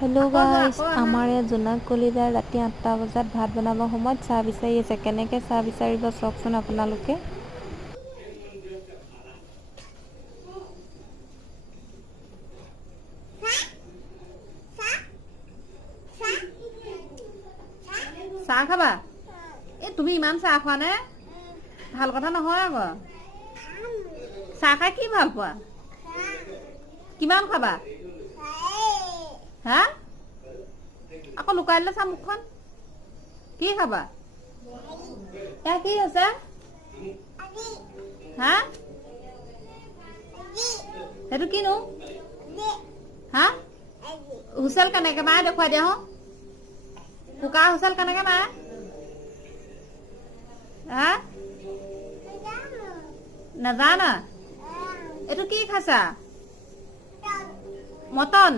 Hello' guys, আমাৰ ইয়াত জোনাক কলিতাই ৰাতি 8টা বজাত ভাত বনাবৰ সময়ত চাহ বিচাৰি আছে। কেনেকৈ চাহ বিচাৰিব চাওকচোন আপোনালোকে। চাহ খাবা? তুমি ইমান চাহ খোৱা নে? ভাল কথা নহয় আকৌ। চাহ খাই কি ভাল পোৱা? কিমান খাবা? হা? আকৌ লুকাই দিলে চা মুখখন। কি খাবা? এয়া কি হৈছে? হা? সেইটো কিনো? হা? হুচেল কেনেকে মাৰে দেখুৱাই দিয়া হো। কুকাৰ হুচেল কেনেকে মাৰে? হা? নাজানা? এইটো কি খাইছা? মটন।